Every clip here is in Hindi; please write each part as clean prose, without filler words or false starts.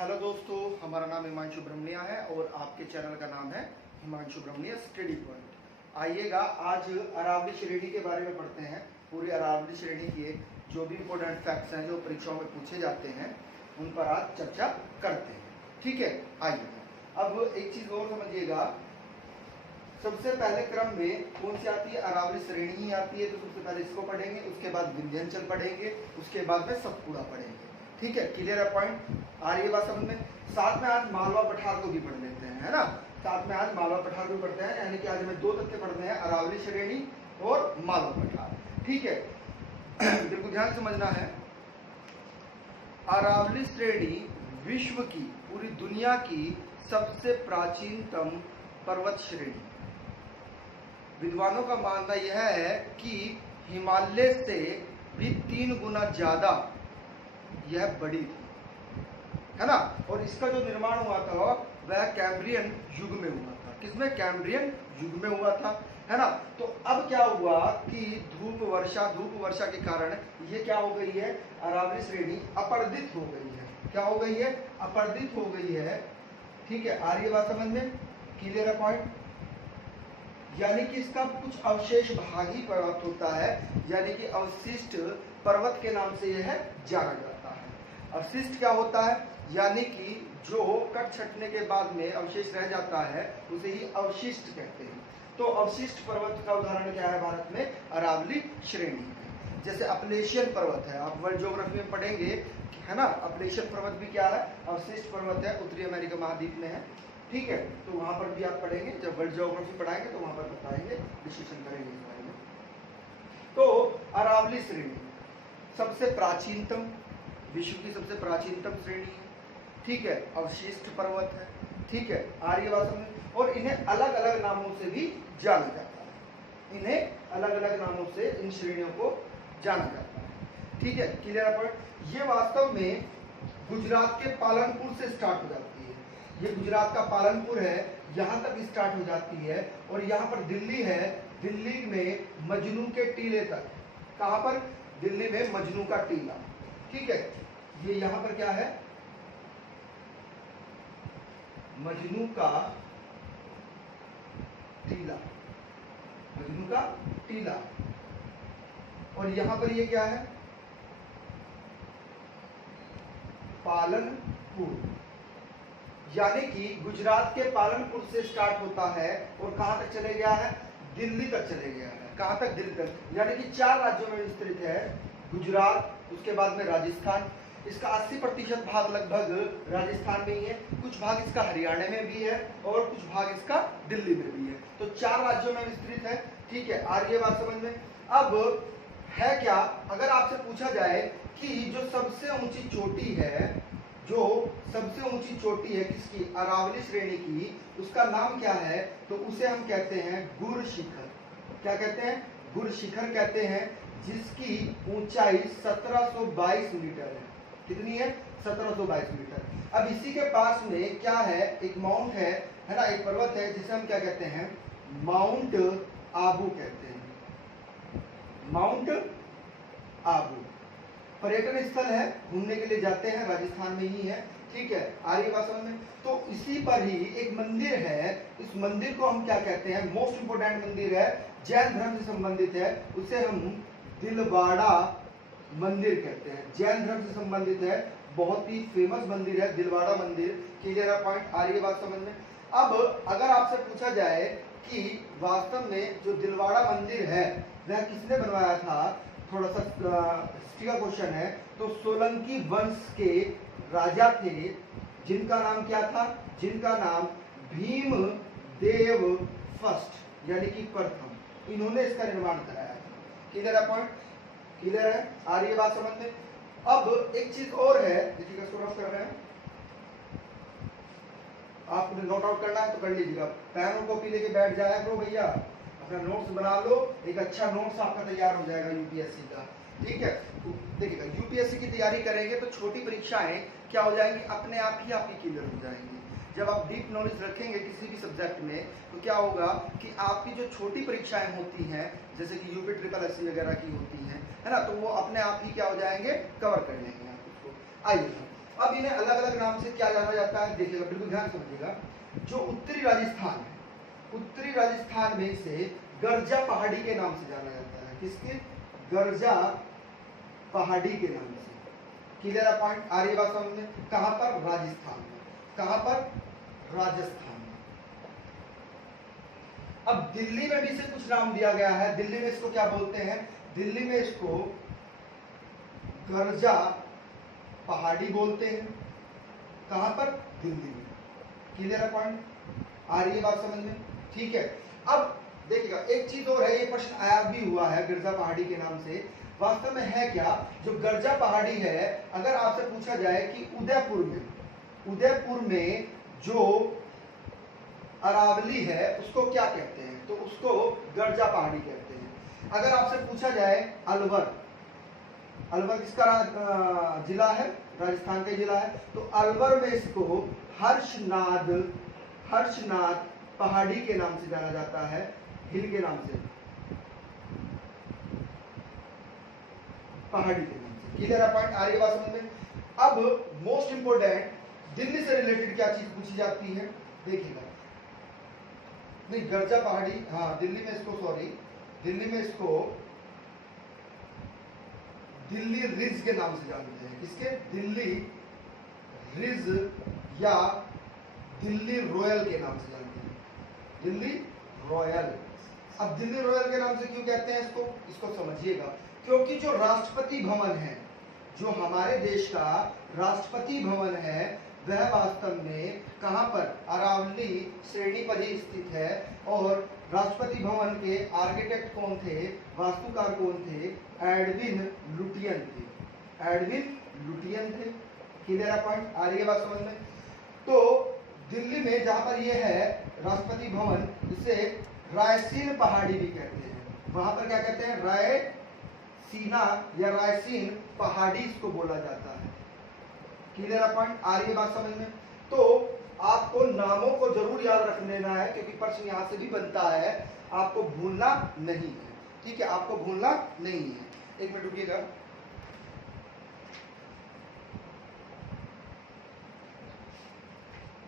हेलो दोस्तों, हमारा नाम हिमांशु ब्रह्मण्या है और आपके चैनल का नाम है हिमांशु ब्रह्मण्या स्टडी पॉइंट। आइएगा, आज अरावली श्रेणी के बारे में पढ़ते हैं। पूरी अरावली श्रेणी के जो भी इम्पोर्टेंट फैक्ट्स हैं जो परीक्षाओं में पूछे जाते हैं उन पर आज चर्चा करते हैं। ठीक है, आइएगा। अब एक चीज और समझिएगा, सबसे पहले क्रम में कौन सी आती है? अरावली श्रेणी ही आती है। तो सबसे पहले इसको पढ़ेंगे, उसके बाद विंध्याचल पढ़ेंगे, उसके बाद में सतपुड़ा पढ़ेंगे। ठीक है, क्लियर है पॉइंट? आ रही है बात समझ में? साथ में आज मालवा पठार को भी पढ़ लेते हैं, है ना। साथ में आज मालवा पठार को भी पढ़ते हैं, यानी कि आज हमें दो तथ्य पढ़ने हैं, अरावली श्रेणी और मालवा पठार। ठीक है, बिल्कुल ध्यान समझना है। अरावली श्रेणी विश्व की, पूरी दुनिया की सबसे प्राचीनतम पर्वत श्रेणी। विद्वानों का मानना यह है कि हिमालय से भी 3 गुना ज्यादा यह बड़ी थी, है ना। और इसका जो निर्माण हुआ था वह कैम्ब्रियन युग में हुआ था। किसमें? कैम्ब्रियन युग में हुआ था, है ना। तो अब क्या हुआ कि धूप वर्षा के कारण ये क्या हो गई है? अरावली श्रेणी अपर्दित हो गई है। क्या हो गई है? अपर्दित हो गई है। ठीक है, आ रही है बात समझ में? क्लियर है पॉइंट? यानी कि इसका कुछ अवशेष भाग ही प्राप्त होता है, यानी कि अवशिष्ट पर्वत के नाम से यह जाना जाता है। अवशिष्ट क्या होता है? यानी कि जो कट छटने के बाद में अवशेष रह जाता है उसे ही अवशिष्ट कहते हैं। तो अवशिष्ट पर्वत का उदाहरण क्या है भारत में? अरावली श्रेणी है। जैसे अपलेशियन पर्वत है, आप वर्ल्ड ज्योग्राफी में पढ़ेंगे, है ना। अपलेशियन पर्वत भी क्या है? अवशिष्ट पर्वत है, उत्तरी अमेरिका महाद्वीप में है। ठीक है, तो वहां पर भी आप पढ़ेंगे, जब वर्ल्ड ज्योग्राफी पढ़ाएंगे तो वहां पर बताएंगे, डिस्कशन करेंगे इस बारे में। तो अरावली श्रेणी सबसे प्राचीनतम, विश्व की सबसे प्राचीनतम श्रेणी है। ठीक है, अवशिष्ट पर्वत है। ठीक है, आर्यवासन में, और इन्हें अलग अलग नामों से भी जाना जाता है। इन्हें अलग अलग नामों से इन श्रेणियों को जाना जाता है। ठीक है, क्लियर है? ये वास्तव में गुजरात के पालनपुर से स्टार्ट हो जाती है। ये गुजरात का पालनपुर है, यहाँ तक स्टार्ट हो जाती है, और यहाँ पर दिल्ली है, दिल्ली में मजनू के टीले तक। कहाँ पर? दिल्ली में मजनू का टीला। ठीक है, ये यहाँ पर क्या है? मजनू का टीला, मजनू का टीला। और यहाँ पर ये क्या है? पालनपुर। यानी कि गुजरात के पालनपुर से स्टार्ट होता है और कहां तक चले गया है? दिल्ली तक चले गया है। कहां तक? दिल्ली तक। यानी कि 4 राज्यों में विस्तृत है। गुजरात, उसके बाद में राजस्थान, इसका 80% भाग लगभग राजस्थान में ही है, कुछ भाग इसका हरियाणा में भी है और कुछ भाग इसका दिल्ली में भी है। तो 4 राज्यों में विस्तृत है। ठीक है, आ रही है बात समझ में? अब है क्या, अगर आपसे पूछा जाए कि जो सबसे ऊंची चोटी है, जो सबसे ऊंची चोटी है किसकी? अरावली श्रेणी की, उसका नाम क्या है? तो उसे हम कहते हैं गुर शिखर। क्या कहते हैं? गुर शिखर कहते हैं, जिसकी ऊंचाई 1722 मीटर है। कितनी है? 1722 मीटर। अब इसी के पास में क्या है? एक माउंट है ना, एक पर्वत है जिसे हम क्या कहते हैं? माउंट आबू कहते हैं। माउंट आबू पर्यटन स्थल है, घूमने के लिए जाते हैं, राजस्थान में ही है। ठीक है, आर्य भाषा में। तो इसी पर ही एक मंदिर है, इस मंदिर को हम क्या कहते हैं? मोस्ट इंपोर्टेंट मंदिर है, जैन धर्म से संबंधित है, उसे हम दिलवाड़ा मंदिर कहते हैं। जैन धर्म से संबंधित है, बहुत ही फेमस मंदिर है दिलवाड़ा मंदिर। Clear point? आर्य बात समझ में? अब अगर आपसे पूछा जाए कि वास्तव में जो दिलवाड़ा मंदिर है वह किसने बनवाया था, थोड़ा सा का क्वेश्चन है, तो सोलंकी वंश के राजा थे, जिनका नाम क्या था? जिनका नाम भीम देव फर्स्ट, यानी कि प्रथम, इन्होंने इसका निर्माण कराया था। क्लियर है पॉइंट? क्लियर है? आ रही है बात समझ में? अब एक चीज और है, देखिएगा, स्क्रॉल कर रहे हैं, आपको नोट आउट करना है तो कर लीजिएगा। पेन और कॉपी लेके बैठ जाया करो भैया, अपना नोट्स बना लो, एक अच्छा नोट्स आपका तैयार हो जाएगा यूपीएससी का। ठीक है, तो देखिएगा, यूपीएससी की तैयारी करेंगे तो छोटी परीक्षाएं क्या हो जाएंगी? अपने आप ही आपकी क्लियर हो जाएंगी। जब आप डीप नॉलेज रखेंगे किसी भी सब्जेक्ट में तो क्या होगा कि आपकी जो छोटी परीक्षाएं होती हैं, जैसे कि यूपी ट्रिपल एससी वगैरह की होती हैं, है ना, तो वो अपने आप ही क्या हो जाएंगे? कवर कर लेंगे आप उसको। आइए अब इन्हें अलग अलग नाम से क्या जाना जाता है, देखिएगा, बिल्कुल ध्यान समझिएगा। जो उत्तरी राजस्थान है, उत्तरी राजस्थान में इसे गर्जा पहाड़ी के नाम से जाना जाता है। किसके? गर्जा पहाड़ी के नाम से। क्लियर है पॉइंट? आ रही बात समझ में? कहां पर? राजस्थान में। कहां पर? राजस्थान में। अब दिल्ली में भी इसे कुछ नाम दिया गया है। दिल्ली में इसको क्या बोलते हैं? दिल्ली में इसको गर्जा पहाड़ी बोलते हैं। कहां पर? दिल्ली में। क्लियर है पॉइंट? आ रही है बात समझ में? ठीक है। अब देखिएगा, एक चीज और है, ये प्रश्न आया भी हुआ है गर्जा पहाड़ी के नाम से। वास्तव में है क्या? जो गर्जा पहाड़ी है, अगर आपसे पूछा जाए कि उदयपुर में जो अरावली है उसको क्या कहते हैं, तो उसको गर्जा पहाड़ी कहते हैं। अगर आपसे पूछा जाए अलवर किसका जिला है? राजस्थान का जिला है। तो अलवर में इसको हर्षनाद पहाड़ी के नाम से जाना जाता है, हिल के नाम से, पहाड़ी के नाम से। क्लियर है पॉइंट? आ रही है बात समझ में? अब मोस्ट इंपोर्टेंट, दिल्ली से रिलेटेड क्या चीज पूछी जाती है, देखिएगा। नहीं, गर्जा पहाड़ी, हाँ, दिल्ली में इसको दिल्ली रिज के नाम से जानते हैं। किसके? दिल्ली रिज या दिल्ली रॉयल के नाम से जानते हैं। दिल्ली रॉयल। अब दिल्ली रॉयल के नाम से क्यों कहते हैं इसको समझिएगा। क्योंकि जो राष्ट्रपति भवन है, जो हमारे देश का राष्ट्रपति भवन है, वह वास्तव में कहां पर? अरावली श्रेणी पर ही स्थित है। और राष्ट्रपति भवन के आर्किटेक्ट कौन थे, वास्तुकार कौन थे? एडविन लुटियन थे। Clear point? आ रही है बात समझ में? तो दिल्ली में जहां पर यह है राष्ट्रपति भवन, इसे रायसीन पहाड़ी भी कहते हैं। वहां पर क्या कहते हैं? रायसीना या रायसीन पहाड़ी इसको बोला जाता है। Clear point? आ रही है बात समझ में? तो आपको नामों को जरूर याद रख लेना है, क्योंकि प्रश्न यहां से भी बनता है, आपको भूलना नहीं है। ठीक है, आपको भूलना नहीं है। एक मिनट रुकिएगा।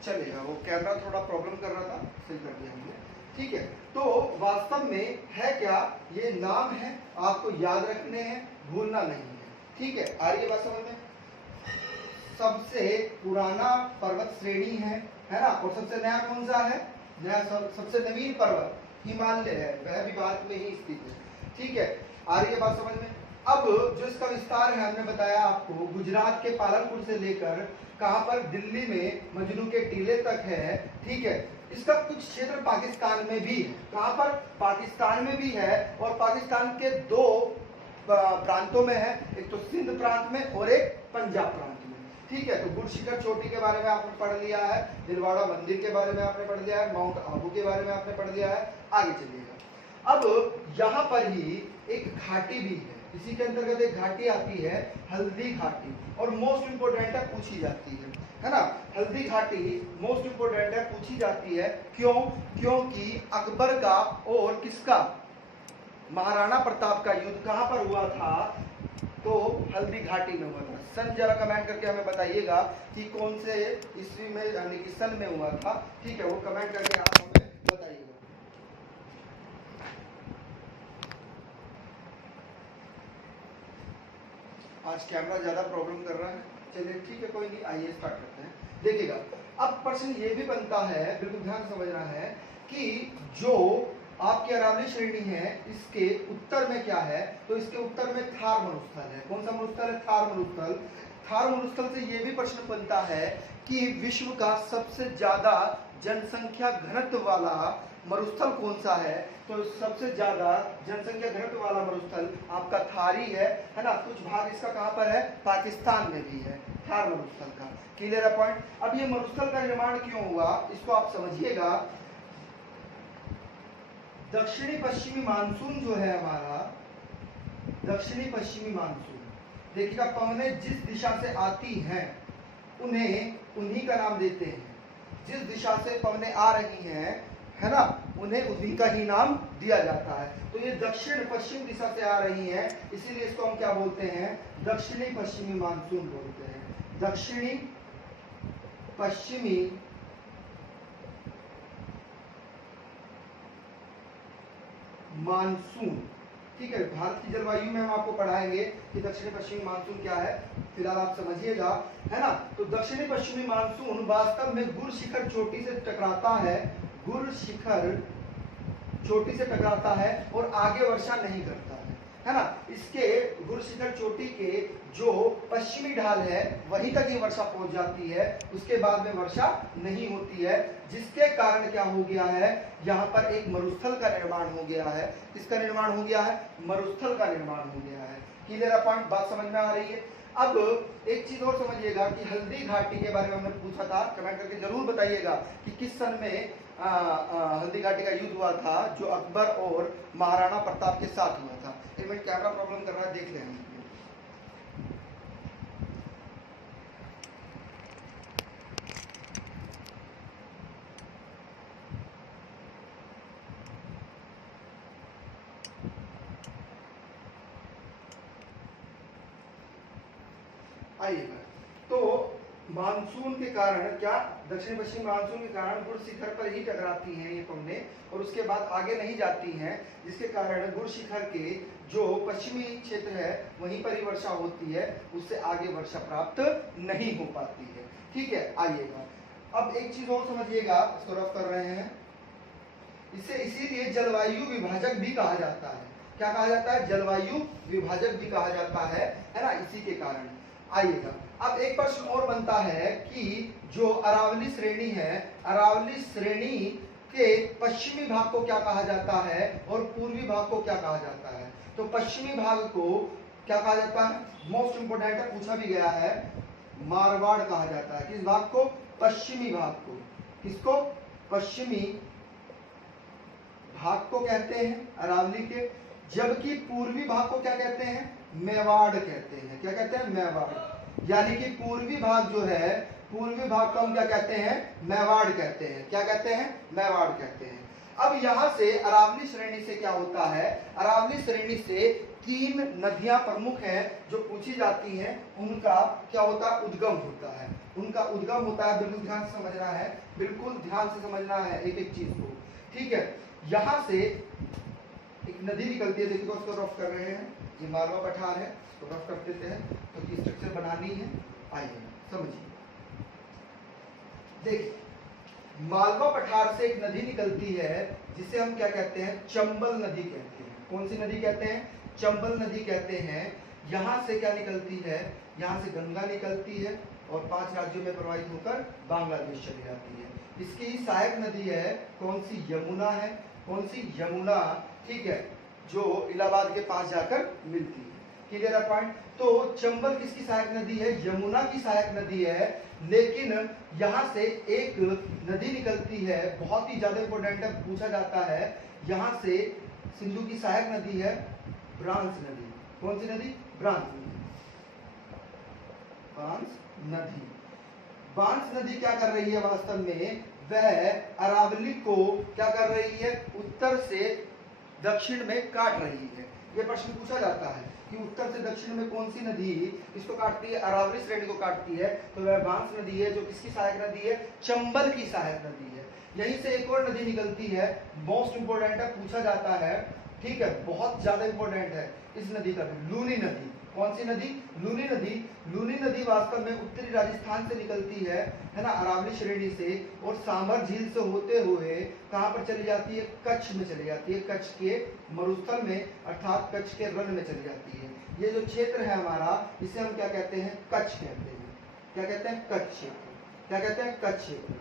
चलेगा, वो कैमरा थोड़ा प्रॉब्लम कर रहा था, सही कर दिया हमने। ठीक है, तो वास्तव में है क्या? ये नाम है, आपको याद रखने हैं, भूलना नहीं है। ठीक है, आ रही है बात समझ में? सबसे पुराना पर्वत श्रेणी है ना? और सबसे नया कौन सा है? सबसे नवीन पर्वत हिमालय है, वह भी भारत में ही स्थित है। ठीक है, आ रही है बात समझ में? अब जो इसका विस्तार है, हमने बताया आपको, गुजरात के पालनपुर से लेकर कहां पर? दिल्ली में मजनू के टीले तक है। ठीक है, इसका कुछ क्षेत्र पाकिस्तान में भी है। कहां पर? पाकिस्तान में भी है, और पाकिस्तान के दो प्रांतों में है, एक तो सिंध प्रांत में और एक पंजाब प्रांत में। ठीक है, तो गुरशिखर चोटी के बारे में आपने पढ़ लिया है, दिलवाड़ा मंदिर के बारे में आपने पढ़ लिया है, माउंट आबू के बारे में आपने पढ़ लिया है। आगे चलिएगा। अब यहाँ पर ही एक घाटी भी है, इसी के अंतर्गत एक घाटी आती है, हल्दी घाटी, और मोस्ट इंपोर्टेंट है, पूछी जाती है ना? हल्दी घाटी मोस्ट इंपोर्टेंट है, पूछी जाती है। क्यों? क्योंकि अकबर का और किसका? महाराणा प्रताप का युद्ध कहां पर हुआ था? तो हल्दी घाटी में हुआ था। सन जरा कमेंट करके हमें बताइएगा कि कौन से ईस्वी में, यानी कि सन में हुआ था। ठीक है, वो कमेंट करके आप हमें बताइएगा। आज कैमरा ज्यादा प्रॉब्लम कर रहा है। चलिए ठीक है, कोई नहीं, आइए स्टार्ट करते हैं। देखिएगा, अब प्रश्न ये भी बनता है, बिल्कुल ध्यान समझना है, कि जो आपकी अरावली श्रेणी है, इसके उत्तर में क्या है? तो इसके उत्तर में थार मरुस्थल है। कौन सा मरुस्थल है? थार मरुस्थल। थार मरुस्थल से ये भी प्रश्न बनता है कि विश्व का सबसे ज्यादा जनसंख्या घनत्व वाला मरुस्थल कौन सा है? तो सबसे ज्यादा जनसंख्या घनत्व वाला मरुस्थल आपका थारी है ना? कुछ भाग इसका कहां पर है? पाकिस्तान में भी है, थार मरुस्थल का। क्लियर है पॉइंट? अब ये मरुस्थल का निर्माण क्यों हुआ, इसको आप समझिएगा। दक्षिणी पश्चिमी मानसून जो है हमारा, दक्षिणी पश्चिमी मानसून, देखिएगा, पवनें जिस दिशा से आती हैं उन्हें उन्हीं का नाम देते हैं। जिस दिशा से पवनें आ रही हैं, है ना, उन्हें उन्हीं का ही नाम दिया जाता है। तो ये दक्षिण पश्चिम दिशा से आ रही हैं, इसीलिए इसको हम क्या बोलते हैं? दक्षिणी पश्चिमी मानसून बोलते हैं। दक्षिणी पश्चिमी मानसून। ठीक है, भारत की जलवायु में हम आपको पढ़ाएंगे कि दक्षिणी पश्चिमी मानसून क्या है, फिलहाल आप समझिएगा, है ना। तो दक्षिणी पश्चिमी मानसून वास्तव में गुर शिखर चोटी से टकराता है, गुर शिखर चोटी से टकराता है और आगे वर्षा नहीं करता है ना। इसके गुर शिखर चोटी के जो पश्चिमी ढाल है वहीं तक ये वर्षा पहुंच जाती है, उसके बाद में वर्षा नहीं होती है, जिसके कारण क्या हो गया है, यहाँ पर एक मरुस्थल का निर्माण हो गया है। किसका निर्माण हो गया है? मरुस्थल का निर्माण हो गया है। क्लियर पॉइंट, बात समझ में आ रही है। अब एक चीज और समझिएगा कि हल्दी घाटी के बारे में हमने पूछा था, कमेंट करके जरूर बताइएगा कि किस सन में हल्दी घाटी का युद्ध हुआ था जो अकबर और महाराणा प्रताप के साथ हुआ था। एक मिनट, कैमरा प्रॉब्लम कर रहा है, देख लें हम। आइएगा, तो मानसून के कारण क्या, दक्षिण पश्चिम मानसून के कारण गुर शिखर पर ही टकराती हैं ये पवने और उसके बाद आगे नहीं जाती हैं, जिसके कारण गुर शिखर के जो पश्चिमी क्षेत्र है वहीं पर ही वर्षा होती है, उससे आगे वर्षा प्राप्त नहीं हो पाती है। ठीक है, आइएगा, अब एक चीज और समझिएगा, इसको रफ कर रहे हैं, इसे इसीलिए जलवायु विभाजक भी कहा जाता है। क्या कहा जाता है? जलवायु विभाजक भी कहा जाता है ना, इसी के कारण। आइएगा, अब एक प्रश्न और बनता है कि जो अरावली श्रेणी है, अरावली श्रेणी के पश्चिमी भाग को क्या कहा जाता है और पूर्वी भाग को क्या कहा जाता है? तो पश्चिमी भाग को क्या कहा जाता है? मोस्ट इंपोर्टेंट है, पूछा भी गया है, मारवाड़ कहा जाता है। किस भाग को? पश्चिमी भाग को। किसको? पश्चिमी भाग को कहते हैं अरावली के, जबकि पूर्वी भाग को क्या कहते हैं? मेवाड़ कहते हैं। क्या कहते हैं? मेवाड़। यानी कि पूर्वी भाग जो है, पूर्वी भाग को हम क्या कहते हैं? मेवाड़ कहते हैं। क्या कहते हैं? मेवाड़ कहते हैं। अब यहां से अरावली श्रेणी से क्या होता है? अरावली श्रेणी से 3 नदियां प्रमुख हैं जो पूछी जाती हैं, उनका क्या होता है? उद्गम होता है। उनका उद्गम होता है, बिल्कुल ध्यान से समझना है, बिल्कुल ध्यान से समझना है एक एक चीज को। ठीक है, यहां से एक नदी निकलती है, देखिए उसको रफ कर रहे हैं, ये मालवा पठार है, तो रफ कर देते हैं, तो स्ट्रक्चर बनानी है। आइए समझिए, देखिए मालवा पठार से एक नदी निकलती है जिसे हम क्या कहते हैं? चंबल नदी कहते हैं। कौन सी नदी कहते हैं? चंबल नदी कहते हैं। यहाँ से क्या निकलती है? यहाँ से गंगा निकलती है और 5 राज्यों में प्रवाहित होकर बांग्लादेश चली जाती है। इसकी ही सहायक नदी है, कौन सी? यमुना है। कौन सी? यमुना। ठीक है, जो इलाहाबाद के पास जाकर मिलती है। क्लियर है पॉइंट? तो चंबल किसकी सहायक नदी है? यमुना की सहायक नदी है। लेकिन यहाँ से एक नदी निकलती है, बहुत ही ज्यादा इंपोर्टेंट है, पूछा जाता है, यहाँ से सिंधु की सहायक नदी है ब्रांस नदी। कौन सी नदी? ब्रांस नदी। बांस नदी। बांस नदी क्या कर रही है वास्तव में? वह अरावली को क्या कर रही है? उत्तर से दक्षिण में काट रही है। यह प्रश्न पूछा जाता है कि उत्तर से दक्षिण में कौन सी नदी इसको काटती है? अरावली श्रेणी को काटती है। तो वह बांस नदी है, जो किसकी सहायक नदी है? चंबल की सहायक नदी है। यहीं से एक और नदी निकलती है, मोस्ट इंपोर्टेंट है, पूछा जाता है। ठीक है, बहुत ज्यादा इंपोर्टेंट है इस नदी का, लूनी नदी। कौन सी नदी? लूनी नदी। लूनी नदी वास्तव में उत्तरी राजस्थान से निकलती है ना, अरावली श्रेणी से, और सांभर झील से होते हुए कहां पर चली जाती है? कच्छ में चली जाती है। कच्छ के मरुस्थल में, अर्थात कच्छ के रण में चली जाती है। ये जो क्षेत्र है हमारा, इसे हम क्या कहते हैं? कच्छ कहते हैं। क्या कहते हैं? कच्छ क्षेत्र। क्या कहते हैं? कच्छ क्षेत्र।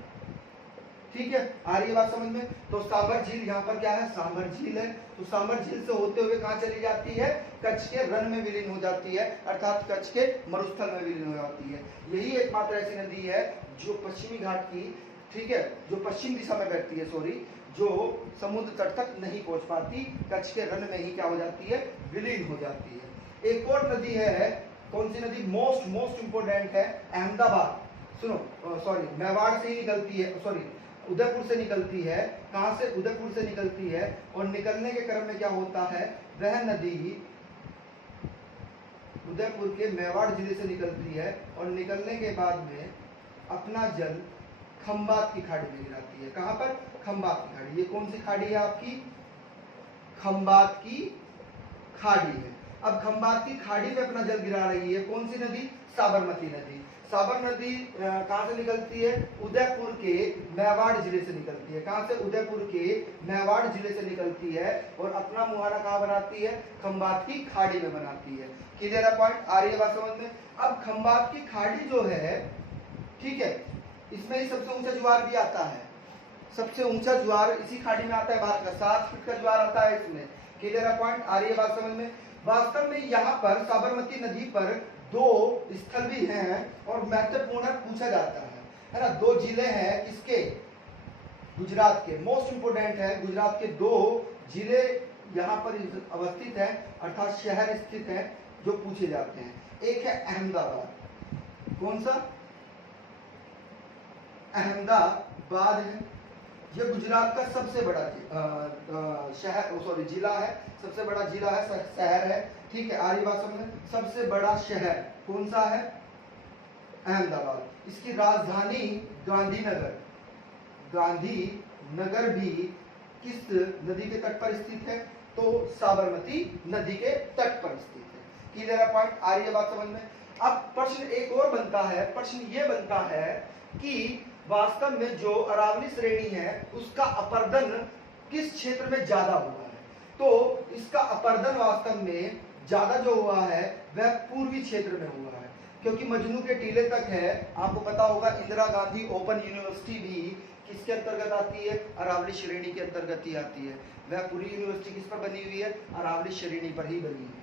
ठीक है, आ रही है बात समझ में? तो सांभर झील यहाँ पर क्या है? सांभर झील है। तो सांभर झील से होते हुए कहाँ चली जाती है? कच्छ के रण में विलीन हो जाती है, अर्थात कच्छ के मरुस्थल में विलीन हो जाती है। यही एकमात्र ऐसी नदी है जो पश्चिमी घाट की, ठीक है, जो पश्चिम दिशा में बहती है, सॉरी, जो समुद्र तट तक नहीं पहुंच पाती, कच्छ के रण में ही क्या हो जाती है? विलीन हो जाती है। एक और नदी है, कौन सी नदी? मोस्ट इंपोर्टेंट है, अहमदाबाद, सुनो, सॉरी, मेवाड़ से ही निकलती है, सॉरी, उदयपुर से निकलती है। कहां से? उदयपुर से निकलती है, और निकलने के क्रम में क्या होता है? वह नदी उदयपुर के मेवाड़ जिले से निकलती है और निकलने के बाद में अपना जल खंबात की खाड़ी में गिराती है। कहाँ पर? खंबात की खाड़ी। ये कौन सी खाड़ी है आपकी? खंबात की खाड़ी है। अब खंबात की खाड़ी में अपना जल गिरा रही है कौन सी नदी? साबरमती नदी। साबर नदी कहाँ से निकलती है? उदयपुर के मेवाड़ जिले से निकलती है। कहाँ से? उदयपुर के मेवाड़ जिले से निकलती है और अपना मुहाना कहाँ बनाती है? खंबात की खाड़ी में बनाती है। क्लियर है पॉइंट? आ रही है बात समझ में? अब खंबात की खाड़ी जो है, ठीक है, इसमें ही सबसे ऊंचा ज्वार भी आता है। सबसे ऊंचा ज्वार इसी खाड़ी में आता है भारत का। 7 फीट का ज्वार आता है इसमें। क्लियर है पॉइंट? आ रही है बात समझ में? वास्तव में यहाँ पर साबरमती नदी पर 2 स्थल भी हैं और महत्वपूर्ण पूछा जाता है ना। 2 जिले हैं किसके? गुजरात के। मोस्ट इंपोर्टेंट है, गुजरात के 2 जिले यहाँ पर अवस्थित है, अर्थात शहर स्थित है जो पूछे जाते हैं। एक है अहमदाबाद। कौन सा? अहमदाबाद है। ये गुजरात का सबसे बड़ा जिला है, सबसे बड़ा जिला है, शहर है। ठीक है, आरी बात समझ में? सबसे बड़ा शहर कौन सा है? अहमदाबाद। इसकी राजधानी गांधीनगर। गांधीनगर भी किस नदी के तट पर स्थित है? तो साबरमती नदी के तट पर स्थित है। क्लियर है पॉइंट? आ रही है बात समझ में? अब प्रश्न एक और बनता है, प्रश्न ये बनता है कि वास्तव में जो अरावली श्रेणी है उसका अपर्दन किस क्षेत्र में ज्यादा हुआ है? तो इसका अपर्दन वास्तव में ज्यादा जो हुआ है वह पूर्वी क्षेत्र में हुआ है, क्योंकि मजनू के टीले तक है। आपको पता होगा इंदिरा गांधी ओपन यूनिवर्सिटी भी किसके अंतर्गत आती है? अरावली श्रेणी के अंतर्गत ही आती है। वह पूरी यूनिवर्सिटी किस पर बनी हुई है? अरावली श्रेणी पर ही बनी हुई है।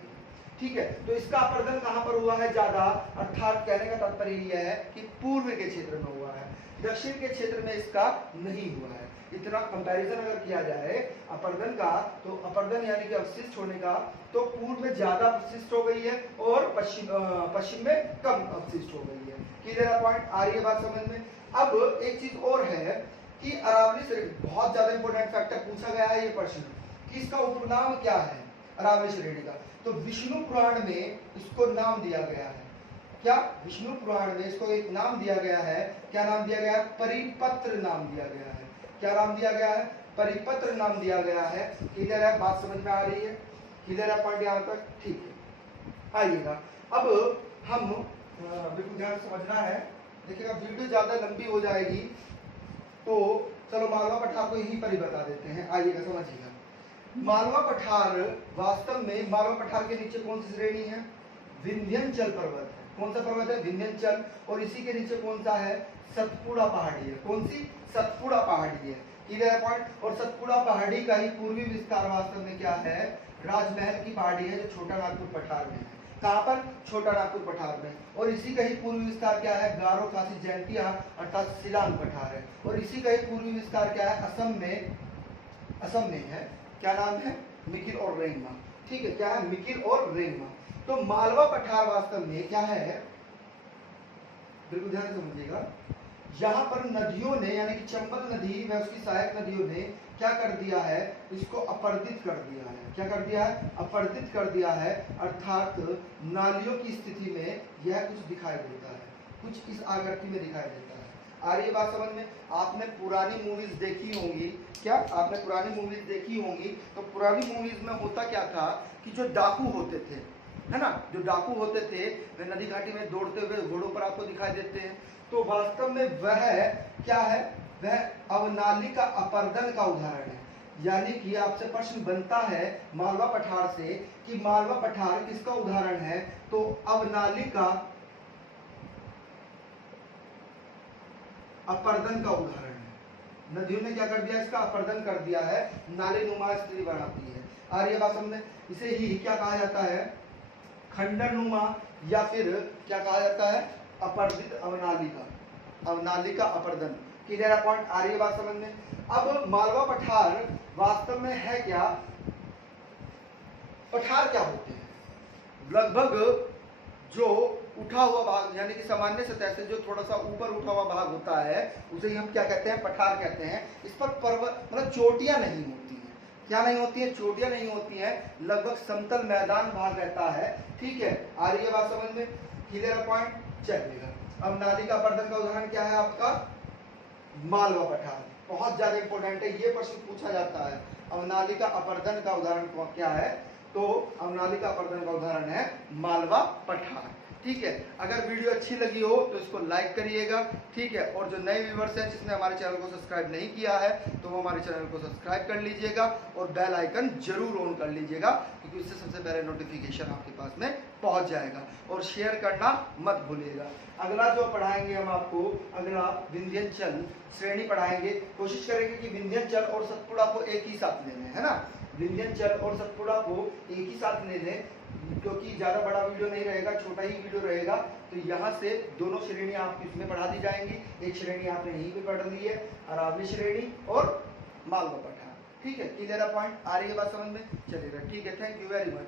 ठीक है, तो इसका अपर्दन कहां पर हुआ है ज्यादा? अर्थात कहने का तात्पर्य यह है कि पूर्व के क्षेत्र में हुआ है, दक्षिण के क्षेत्र में इसका नहीं हुआ है। इतना कंपैरिजन अगर किया जाए अपर्दन का, तो अपर्दन यानी कि अवशिष्ट होने का, तो पूर्व में ज्यादा अवशिष्ट हो गई है और पश्चिम में कम अवशिष्ट हो गई है। Clear point? आ रही है बात समझ में? अब एक चीज और है कि अरावली श्रेणी, बहुत ज्यादा इंपॉर्टेंट फैक्टर पूछा गया है ये प्रश्न, कि इसका उपनाम क्या है अरावली श्रेणी का? तो विष्णु पुराण में इसको नाम दिया गया है। क्या? विष्णु पुराण में इसको एक नाम दिया गया है। क्या नाम दिया गया है? परिपत्र नाम दिया गया है। क्या नाम दिया गया है? परिपत्र नाम दिया गया है। क्लियर है? बात समझ में आ रही है? क्लियर है पॉइंट यहाँ तक? ठीक है, आइएगा अब हम बिल्कुल ध्यान समझना है। देखिएगा वीडियो ज्यादा लंबी हो जाएगी, तो चलो मालवा पठार को यहीं पर ही बता देते हैं। आइएगा समझिएगा। मालवा पठार, वास्तव में मालवा पठार के नीचे कौन सी श्रेणी है? विंध्याचल पर्वत है। कौन सा पर्वत है? विंध्याचल। और इसी के नीचे कौन सा है? सतपुड़ा पहाड़ी है। कौन सी? सतपुड़ा पहाड़ी है। Clear point? और सतपुड़ा पहाड़ी का ही पूर्वी विस्तार वास्तव में क्या है? राजमहल की पहाड़ी है जो छोटा नागपुर पठार में है। कहाँ पर? छोटा नागपुर पठार में। और इसी का ही पूर्वी विस्तार क्या है? गारो खासी जयंतिया अर्थात शिलांग पठार है। और इसी का ही पूर्वी विस्तार क्या है? असम में है। क्या नाम है? मिकिर और रेंगमा। ठीक है, क्या है? मिकिर और रेंगमा। तो मालवा पठार वास्तव में क्या है? बिल्कुल ध्यान से समझिएगा। यहाँ पर नदियों ने, यानी कि चंबल नदी व उसकी सहायक नदियों ने क्या कर दिया है? इसको अपर्दित कर दिया है। क्या कर दिया है? अपर्दित कर दिया है। अर्थात नालियों की स्थिति में यह कुछ दिखाई देता है, कुछ इस आकृति में दिखाई देता है। आ रही है बात समझ में? आपने पुरानी मूवीज देखी होंगी। क्या आपने पुरानी मूवीज देखी होंगी? तो पुरानी मूवीज में होता क्या था कि जो डाकू होते थे, है ना, जो डाकू होते थे वे नदी घाटी में दौड़ते हुए घोड़ों पर आपको दिखाई देते हैं। तो वास्तव में वह क्या है? वह अवनाली का अपर्दन का उदाहरण है। यानी कि आपसे प्रश्न बनता है मालवा पठार से कि मालवा पठार किसका उदाहरण है? तो अवनाली का अपर्दन का उदाहरण है। नदियों ने क्या कर दिया? इसका अपर्दन कर दिया है, नाले नुमा स्थिति बनाती है। आ रही है बात समझ में? इसे ही क्या कहा जाता है? खंडर नुमा, या फिर क्या कहा जाता है? अपर्दित अवनाली का, अवनाली का अपर्दन। Clear point? आ रही है बात समझ में? अब मालवा पठार वास्तव में है क्या? पठार क्या होते हैं? लगभग जो उठा हुआ भाग, यानी कि सामान्य सतह से जो थोड़ा सा ऊपर उठा हुआ भाग होता है उसे ही हम क्या कहते हैं? पठार कहते हैं। इस पर पर्वत मतलब चोटियां नहीं होती हैं। क्या नहीं होती है? चोटियां नहीं होती हैं। लगभग समतल मैदान भाग रहता है ठीक है, आ रही है बात समझ में, क्लियर पॉइंट, चलेगा। अब नालिका अपर्दन का उदाहरण क्या है आपका, मालवा पठार, बहुत ज्यादा इंपॉर्टेंट है, ये प्रश्न पूछा जाता है। अवनालिका अपर्दन का उदाहरण क्या है, तो अवनालिका अपर्दन का उदाहरण है मालवा पठार, ठीक है। अगर वीडियो अच्छी लगी हो तो इसको लाइक करिएगा, ठीक है। और जो नए व्यूवर्स हैं जिसने हमारे चैनल को सब्सक्राइब नहीं किया है तो वो हमारे चैनल को सब्सक्राइब कर लीजिएगा और बेल आइकन जरूर ऑन कर लीजिएगा, क्योंकि उससे सबसे पहले नोटिफिकेशन आपके पास में पहुंच जाएगा। और शेयर करना मत भूलिएगा। अगला जो पढ़ाएंगे हम आपको, अगला विंध्यांचल श्रेणी पढ़ाएंगे। कोशिश करेंगे कि विंध्यांचल और सतपुड़ा को एक ही साथ ले लें, है ना, विंध्यांचल और सतपुड़ा को एक ही साथ ले लें, क्योंकि ज्यादा बड़ा वीडियो नहीं रहेगा, छोटा ही वीडियो रहेगा। तो यहाँ से दोनों श्रेणी आपकी इसमें पढ़ा दी जाएंगी। एक श्रेणी आपने यहीं पे पढ़ ली है, अरावली श्रेणी और मालवा पठार, ठीक है। क्लियर पॉइंट, आ रही है बात समझ में, चलेगा, ठीक है। Thank you very much.